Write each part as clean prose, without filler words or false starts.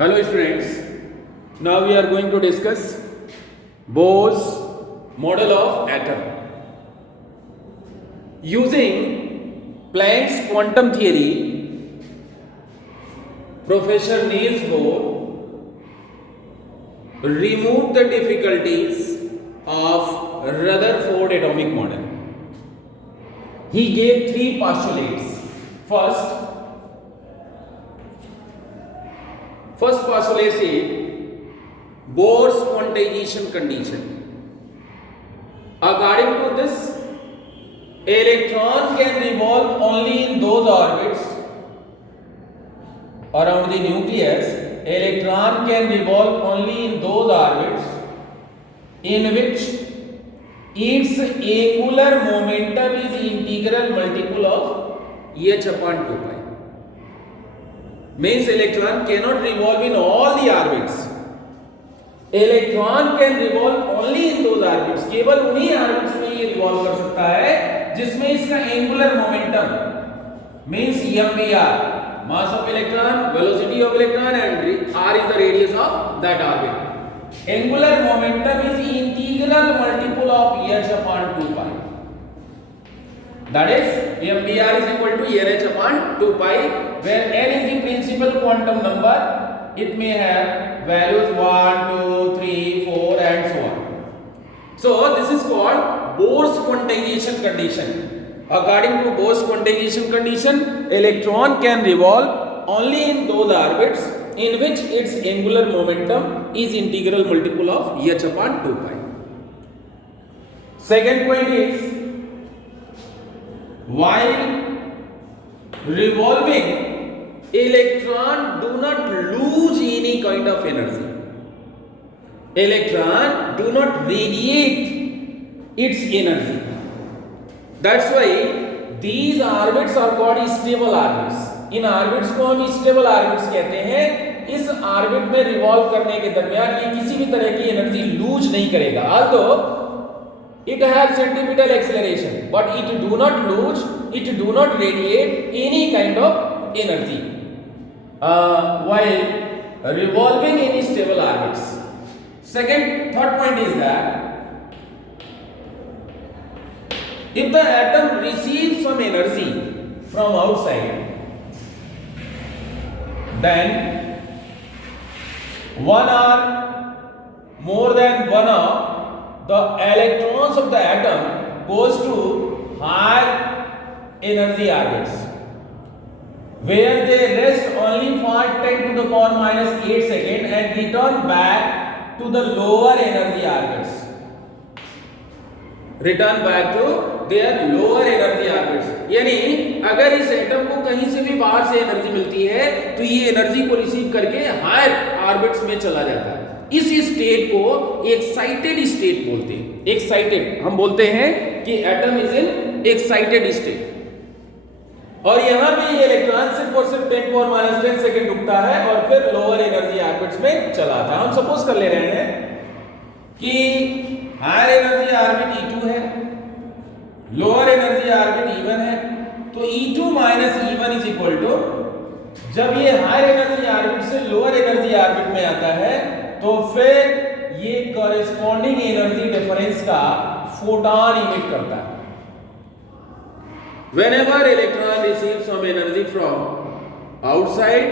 Hello students, now we are going to discuss Bohr's model of atom. Using Planck's quantum theory, Professor Niels Bohr removed the difficulties of Rutherford atomic model. He gave three postulates. First postulate is Bohr's quantization condition. According to this, electron can revolve only in those orbits around the nucleus. Electron can revolve only in those orbits in which its angular momentum is integral multiple of h upon 2 pi. Means electron cannot revolve in all the orbits. Electron can revolve only in those orbits. केवल उन्हीं orbits में ये revolve कर सकता है जिसमें इसका angular momentum means mvr, mass of electron, velocity of electron, and r is the radius of that orbit. Angular momentum is integral multiple of h upon 2 pi. That is mvr is equal to nh upon 2 pi, where n is the principal quantum number. It may have values 1, 2, 3, 4 and so on. So this is called Bohr's quantization condition. According to Bohr's quantization condition, electron can revolve only in those orbits in which its angular momentum is integral multiple of h upon 2 pi. Second point is, while revolving, electron do not lose any kind of energy. Electron do not radiate its energy. That's why these orbits are called stable orbits. In orbits को हम stable orbits कहते हैं. इस orbit में revolve करने के दरमियान ये किसी भी तरह की एनर्जी लूज नहीं करेगा. Although it has centripetal acceleration, but it do not lose, it do not radiate any kind of energy while revolving in stable orbits. Third point is that if the atom receives some energy from outside, then one or more than one of the electrons of the atom goes to higher energy orbits, where they rest only for 10 to the power minus 8 seconds and return back to the lower energy orbits. Return back to their lower energy orbits. यानी अगर इस atom को कहीं से भी बाहर से energy मिलती है तो ये एनर्जी को रिसीव करके हायर ऑर्बिट्स में चला जाता है. इस स्टेट को एक्साइटेड स्टेट बोलते हैं. एक्साइटेड हम बोलते हैं कि atom is in excited state. और यहां पे ये इलेक्ट्रॉन सिर्फ और सिर्फ 10 पावर माइनस 10 सेकंड रुकता है और फिर लोअर एनर्जी ऑर्बिट्स में चला था. हम सपोज कर ले रहे हैं कि हायर एनर्जी ऑर्बिट E2 है, लोअर एनर्जी ऑर्बिट E1 है. तो E2 minus E1 is equal to, जब ये हायर एनर्जी ऑर्बिट से लोअर एनर्जी ऑर्बिट में आता है तो फिर ये कॉरेस्पॉन्डिंग एनर्जी डिफरेंस का फोटॉन इमिट करता है. Whenever electron receives some energy from outside,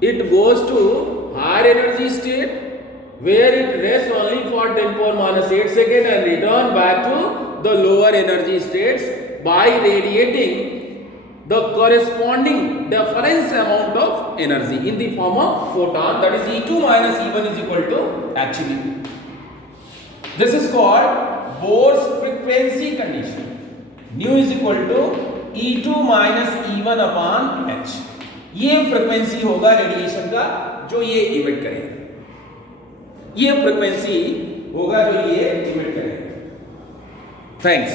it goes to higher energy state where it rests only for 10 power minus 8 seconds and return back to the lower energy states by radiating the corresponding difference amount of energy in the form of photon, that is E2 minus E1 is equal to hν. This is called Bohr's frequency condition. Nu is equal to E2 minus E1 upon h. ये frequency होगा radiation का जो ये emit करेगा. ये frequency होगा जो ये इमिट करेगा. थैंक्स.